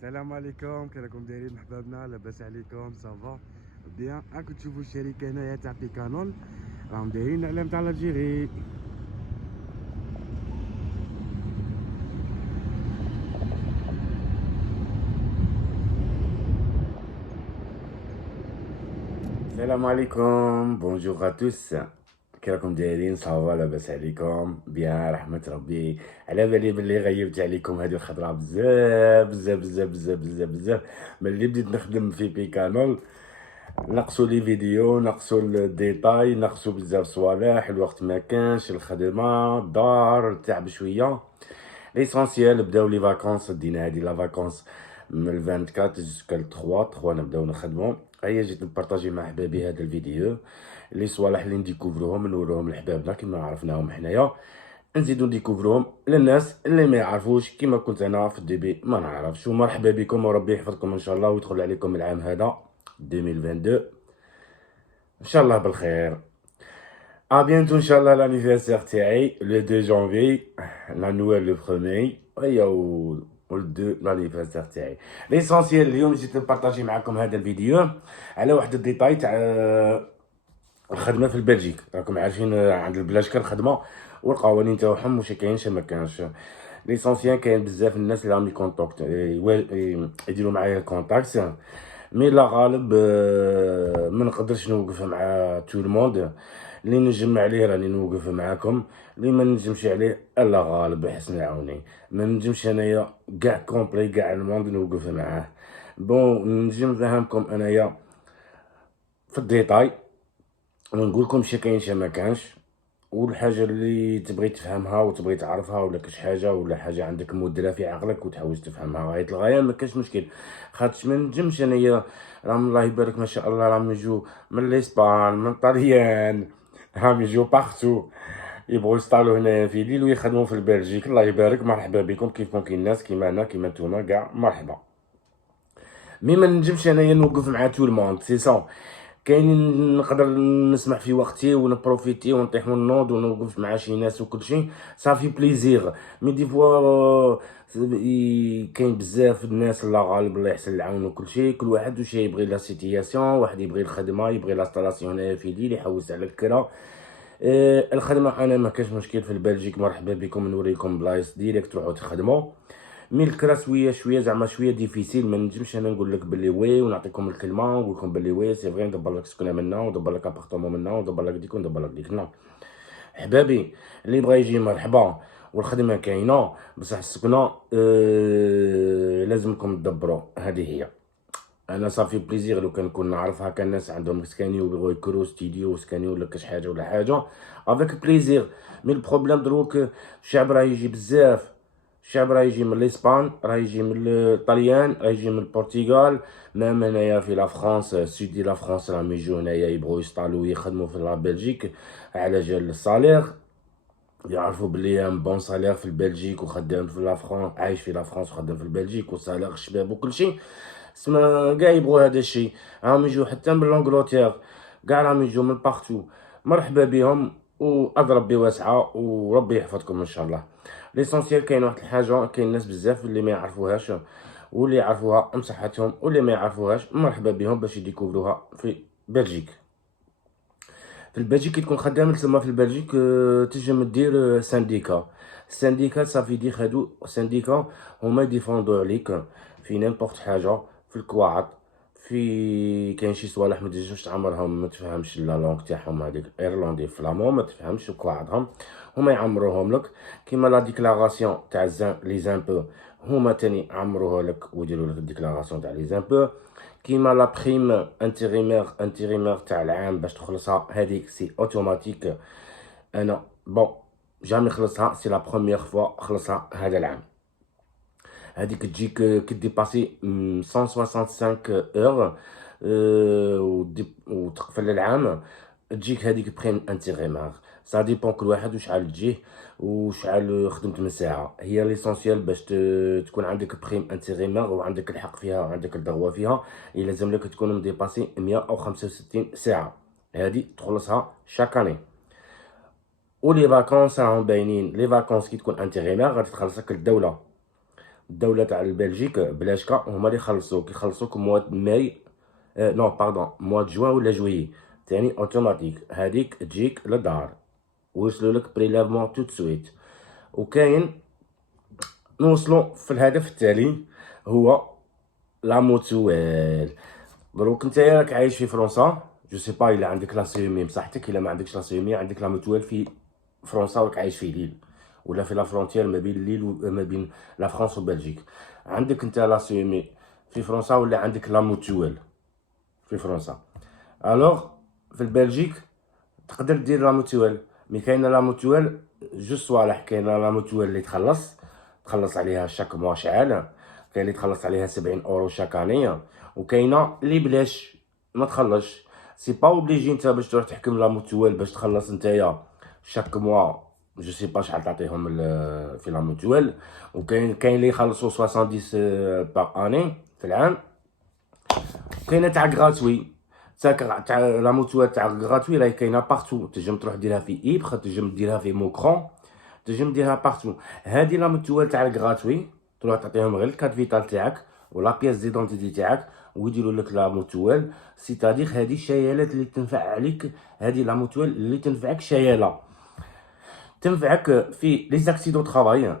السلام عليكم، كي راكم دايرين احبابنا؟ لاباس عليكم؟ صافا بيان. راكم تشوفوا الشركه هنايا تاع بيكانول، راهم دايرين الاعلام تاع الجيري. السلام عليكم، بونجور ا توس. كي راكم دايرين؟ صافا لاباس عليكم؟ بيان، رحمة ربي. على بالي بلي غيبت عليكم هذه الخضره بزاف بزاف بزاف بزاف بزاف بزاف. ملي بديت نخدم في بيكانول نقصوا لي فيديو، نقصوا الديتاي، نقصوا بزاف صوالح، الوقت ما كانش، الخدمه، الدار، التعب شويه. ليسونسيال بداو لي فاكونس، دينا هادي لا فاكونس من 24 جوسكا 3 نبداو نخدمو. هيا جيت نبارطاجي مع حبابي هذا الفيديو، لي صوالح اللي نديكوفروهم نوروهم لحبابنا كيما عرفناهم حنايا، نزيدو نديكوفروهم للناس اللي ما يعرفوش كيما كنت انا في الديبي ما نعرفش. ومرحبا بكم وربي يحفظكم ان شاء الله ويدخل عليكم العام هذا 2022 ان شاء الله بالخير. بيانتو ان شاء الله لانيفرسير تاعي لو 2 جانفي، لا نويل لو بروميي، هيا و 2 لانيفرسير تاعي. ليسونسيال اليوم جيت نبارطاجي معكم هذا الفيديو على واحد الديتاي تاع الخدمه في البلجيك. راكم عارفين عند البلاج كان الخدمه والقوانين تاعهم واش كاينش ما كانش. ليسونسيال كاين بزاف الناس اللي راهم يكونتاكت يديروا معايا كونتاكت، مي لا غالب ما نقدرش نوقف مع تو الموند. اللي نجم عليه راني نوقف معاكم، اللي ما نجمش عليه الله غالب يحسن يعاوني. ما نجمش انايا كاع كومبلي كاع الموند نوقف معاه. بون نجم نفهمكم انايا في الديتاي ونقول لكم شي كاين شي ما كانش. والحاجه اللي تبغي تفهمها وتبغي تعرفها ولا كاش حاجه ولا حاجه عندك مدره في عقلك وتحوس تفهمها غايه الغايه ما كاش مشكل. خاطش ما نجمش انايا، راهم الله يبارك ما شاء الله راهم يجوا من الاسبان من طاليان، راهم يجوا باغتو يبغوا يسطالو هنايا في ليل ويخدموا في البلجيك. الله يبارك، مرحبا بكم كيفكم كاين الناس كيما انا كيما نتوما كاع مرحبا. مي ما نجمش انايا نوقف مع تو الموند سي سون. كاينين نقدر نسمح في وقتي ونبروفيتي ونطيح ونوض ونوقف مع شي ناس وكل شيء صافي بليزير. مي دي فوا كاين بزاف الناس الله غالب الله يحسن العون وكل شيء، كل واحد واش يبغي لا سيتياسيون. واحد يبغي الخدمه يبغي لاستالاسيون هنايا في ليل يحوس على الكرا. الخدمه انا ما كاش مشكل في البلجيك، مرحبا بكم نوريكم بلايص ديريكت تروحوا تخدموا. مي الكرا شويه زعما شويه ديفيسيل. ما نجمش انا نقول لك بلي وي ونعطيكم الكلمه ونقول لكم بلي وي سي فري ندبر لك سكنه منا وندبر لك ابارتمون منا وندبر لك ديك وندبر لك ديك. نو حبابي، اللي بغى يجي مرحبا، والخدمه كاينه بصح السكنه لازمكم تدبروا. هذه هي. انا صافي بليزير لو كان نكون نعرف هكا الناس عندهم سكانيو ويبغوا يكرو ستوديو سكانيو ولا كاش حاجه ولا حاجه افيك بليزير. مي البروبليم دروك الشعب راه يجي بزاف. الشعب راه يجي من الاسبان، راه يجي من الطليان، راه يجي من البرتغال. مام هنايا في لا فرانس سود دي لا فرانس راهم يجوا هنايا يبغوا يسطالو يخدموا في لا بلجيك على جال الصالير. يعرفوا بلي ان بون صالير في البلجيك وخدام في لا فرانس، عايش في لا فرانس وخدام في البلجيك وصالير الشباب وكل شيء. سما كاع يبغوا هذا الشيء، راهم يجوا حتى من لونجلتير، كاع راهم يجوا من باغتو. مرحبا بهم واضرب بواسعه وربي يحفظكم ان شاء الله. ليسونسيال كاين واحد الحاجه، كاين ناس بزاف اللي ما يعرفوهاش واللي يعرفوها امسحتهم واللي ما يعرفوهاش مرحبا بهم باش يديكوفروها في بلجيك. في البلجيك كي تكون خدام تسمى في البلجيك تنجم دير سانديكا. السانديكا صافي دي خدو سانديكا هما يديفوندو عليك في نيمبورط حاجه، في الكواعط، في كاين شي صوالح ما تنجمش تعمرهم ما تفهمش لا لونغ تاعهم هذيك ايرلندي فلامون ما تفهمش كواعطهم، هما يعمروهم لك. كيما لا ديكلاراسيون تاع لي زامبو هما تاني يعمروها لك ويديروا لك الديكلاراسيون تاع لي زامبو. كيما لا بريم انتيريمير تاع العام باش تخلصها هذيك سي اوتوماتيك. انا بون جامي خلصها، سي لا بروميير فوا خلصها هذا العام. هذيك تجيك كي ديباسي 165 اور وتقفل العام تجيك هذيك بريم انتيغيمار. سا ديبون كل واحد وشحال تجيه وشحال خدمت من ساعه. هي ليسونسيال باش تكون عندك بريم انتيغيمار وعندك الحق فيها وعندك الدغوه فيها، يلزم لك تكون مديباسي 165 ساعه. هذه تخلصها شاكاني. ولي فاكونس راهم باينين، لي فاكونس كي تكون انتيغيمار غادي تخلصك الدوله الدوله تاع البلجيك بلاشكا هما اللي كيخلصوك موا ماي، نو باردون، موا جوان ولا جويي، تاني اوتوماتيك هاديك تجيك للدار، ويوصلوا لك بريلافمون تو سويت. وكاين نوصلوا في الهدف التالي، هو لا موتويل. دروك نتايا راك عايش في فرنسا، جو سي با الا عندك لا سيمي بصحتك، الا ما عندكش لا سيمي عندك لا موتويل في فرنسا وراك عايش في ليل ولا في لا فرونتيير ما بين ليل ما بين لا فرنسا وبلجيك. عندك انت لا سيمي في فرنسا ولا عندك لا موتويل في فرنسا، الوغ في البلجيك تقدر دير لا موتويل. مي كاينه لا موتويل جوج صوالح، كاينه لا موتويل اللي تخلص عليها شاك موا شحال، كاين اللي تخلص عليها 70 اورو شاك انية، وكاينه اللي بلاش ما تخلصش. سي با اوبليجي انت باش تروح تحكم لا موتويل باش تخلص نتايا شاك موا جو سي با شحال تعطيهم في لا موتويل. وكاين اللي يخلصوا 70 باغ اني في العام. كاينه تاع غراتوي، تاع لا موتويل تاع غراتوي راهي كاينه بارتو، تنجم تروح ديرها في ايبخ، تنجم ديرها في موكرون، تنجم ديرها بارتو. هادي لا موتويل تاع الغراتوي تروح تعطيهم غير الكارت فيتال تاعك ولا بياس ديدونتيتي تاعك ويديروا لك لا موتويل. سيتادير هادي الشيالات اللي تنفع عليك، هادي لا موتويل اللي تنفعك شياله، تنفعك في لي زاكسيدون طرافاي،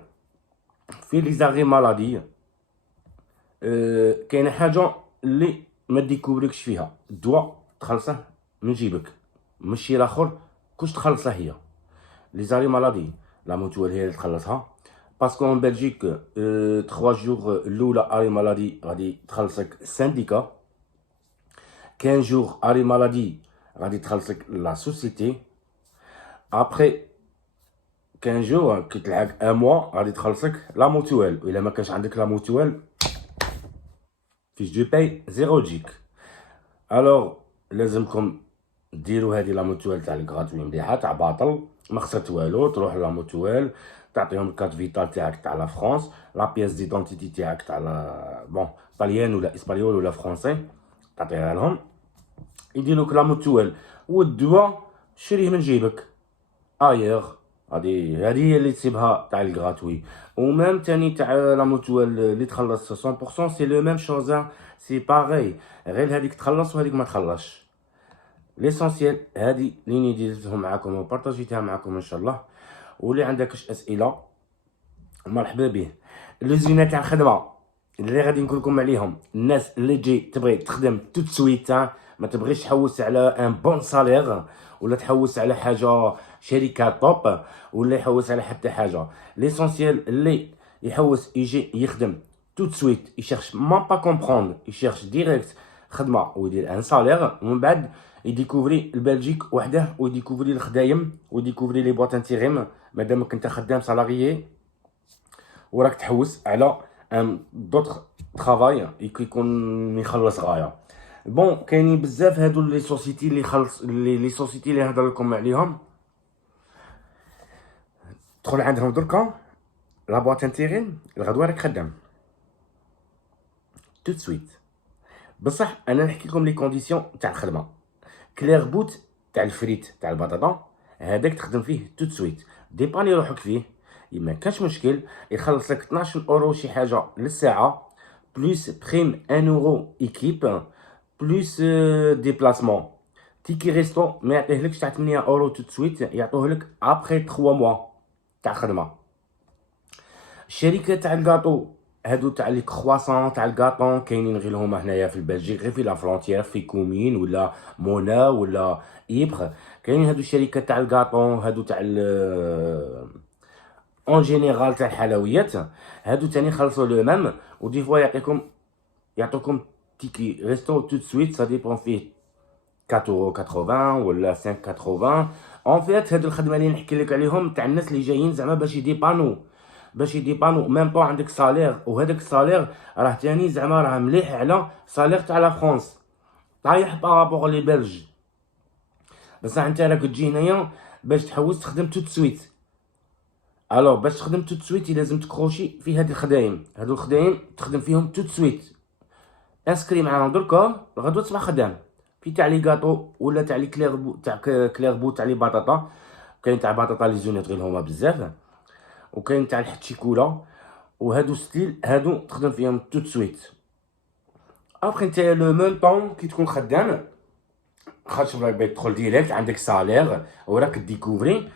في لي زاري مالادي. كاينه حاجه اللي ما ديكوبريكش فيها، الدواء تخلصه من جيبك، ماشي الاخر كوش تخلصه هي. لي زاري مالادي لا موتويل هي اللي تخلصها، باسكو ان بلجيك 3 جور الاولى اري مالادي غادي تخلصك السانديكا، 15 جور اري مالادي غادي تخلصك لا سوسيتي، ابخي 15 جور كي تلعب ان موا غادي تخلصك لا موتويل. والا ما كانش عندك لا موتويل فيش دو باي زيرو تجيك. الوغ لازمكم ديروا هذه لا موتويل تاع الكغاتوي مليحه تاع باطل، ما خسرت والو. تروح لا موتويل تعطيهم الكارت فيتال تاعك تاع لا فرانس، لا بياس ديدونتيتي تاعك تاع لا بون طاليان ولا اسبانيول ولا فرونسي، تعطيها لهم يديروك لا موتويل. والدواء شريه من جيبك ايغ، هادي هي اللي تسيبها تاع الغراتوي. ومام تاني تاع لا موتويل اللي تخلص 100% سي لو ميم شوز، سي باغي، غير هاديك تخلص وهاديك ما تخلصش. ليسونسيال هادي اللي ديرتهم معاكم وبارطاجيتها معاكم ان شاء الله. واللي عندكش اسئله مرحبا به. لوزينا تاع الخدمه اللي غادي نقول لكم عليهم، الناس اللي تجي تبغي تخدم تو سويت، ما تبغيش تحوس على ان بون سالير ولا تحوس على حاجه شركه توب ولا يحوس على حتى حاجه. ليسونسيال اللي يحوس يجي يخدم تو سويت، يشيرش ما با كومبروند، يشيرش ديريكت خدمه ويدير ان سالير، ومن بعد يديكوفري البلجيك وحده ويديكوفري الخدايم ويديكوفري لي بواط انتيغيم. مادامك انت خدام سالاريي وراك تحوس على ان دوطخ طرافاي يكون يخلص غايه. بون كاينين بزاف هادو لي سوسيتي اللي خلص لي سوسيتي اللي نهضر لكم عليهم، دخل عندهم دركا لا بواط انتيغيم الغدوه راك خدام تو سويت. بصح انا نحكي لكم لي كونديسيون تاع الخدمه. كلير بوت تاع الفريت تاع البطاطا هذاك تخدم فيه تو سويت، ديباني روحك فيه، ما كاش مشكل. يخلص لك 12 اورو شي حاجه للساعه، بلوس بريم 1 اورو ايكيب، بلوس ديبلاسمون. تيكي ريستو ما يعطيهلكش تاع 8 اورو تو سويت، يعطوه لك ابخي 3 موا تاع خدمه. الشركه تاع الكاطو هادو تاع لي كرواسون تاع الكاطون كاينين غير هما هنايا في البلجيك، غير في لا فرونتيير في كومين ولا مونا ولا يبخ. كاينين هادو الشركات تاع الكاطون هادو تاع اون جينيرال تاع الحلويات، هادو تاني خلصوا لو ميم. ودي فوا يعطوكم تيكي ريستو تو سويت، سا ديبون فيه 4.80 ولا 5.80. اون فيت هادو الخدمه اللي نحكي لك عليهم تاع الناس اللي جايين زعما باش يديبانو ميم طون عندك سالير، وهذاك السالير راه تاني زعما راه مليح على سالير تاع لا فرونس، طايح بارابور لي بلج. بصح انت راك تجي هنايا باش تحوس تخدم تو سويت. الوغ باش تخدم تو سويت لازم تكروشي في هاد الخدايم، هادو الخدايم تخدم فيهم تو سويت. انسكري معاهم دركا غدوه تصبح خدام في تاع لي كاطو ولا تاع لي كلير بو تاع لي بطاطا. كاين تاع بطاطا لي زونيت غير هما بزاف، وكاين تاع الحتشيكولا، وهادو ستيل هادو تخدم فيهم تو سويت. ابخي نتايا لو ميم طون كي تكون خدام، خاطش راك تدخل ديريكت عندك سالير وراك ديكوفري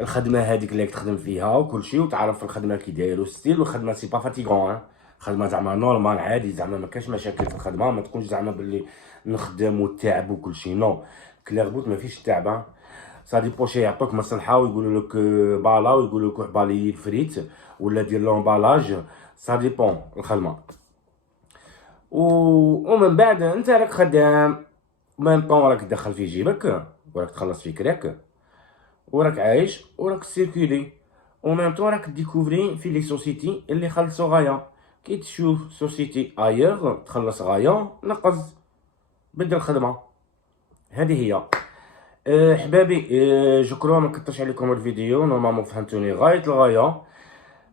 الخدمه هذيك اللي تخدم فيها وكلشي، وتعرف الخدمه كي دايرو ستيل، والخدمه سي با فاتيغون، خدمه زعما نورمال عادي، زعما ما كاش مشاكل في الخدمه، ما تكونش زعما باللي نخدم وتعب وكلشي، نو كلير بوت ما فيش تعب. سا ديبو شي يعطوك مصلحه ويقولوا لك بالا، ويقولوا لك بالي الفريت ولا دير لومبالاج، سا ديبون الخدمه. ومن بعد انت راك خدام ميم طون، راك تدخل في جيبك وراك تخلص في كراك وراك عايش وراك سيركولي، وميم طون راك ديكوفري في لي سوسيتي اللي خلصوا غايا. كي تشوف سوسيتي ايغ تخلص غايا نقص بدل خدمه. هذه هي حبابي. شكرا، ما كثرش عليكم الفيديو، نورمالمون فهمتوني غايه الغايه،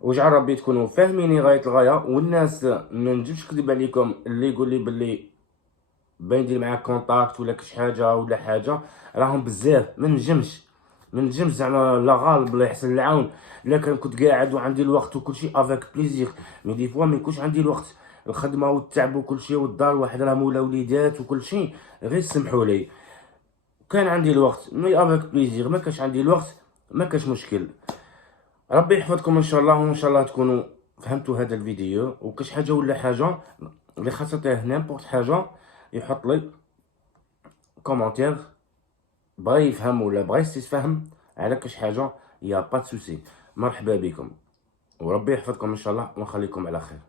وجعل ربي تكونوا فاهميني غايه الغايه. والناس ما نجمش نكذب عليكم، اللي يقول لي باللي باين ندير معاك كونتاكت ولا كش حاجه ولا حاجه، راهم بزاف، ما نجمش زعما لا غالب الله يحسن العون. الا كان كنت قاعد وعندي الوقت وكلشي افيك بليزير، مي دي فوا ما يكونش عندي الوقت، الخدمه والتعب وكلشي والدار، واحد راه مولا وليدات وكلشي، غير سمحوا لي. كان عندي الوقت مي افيك بليزير، ما كانش عندي الوقت ما كاش مشكل. ربي يحفظكم ان شاء الله، وان شاء الله تكونوا فهمتوا هذا الفيديو. وكاش حاجه ولا حاجه اللي خاصها تعطيه نيمبورت حاجه، يحط لي كومونتير، بغا يفهم ولا بغا يستفهم على كاش حاجه، يا با سوسي. مرحبا بكم، وربي يحفظكم ان شاء الله، ونخليكم على خير.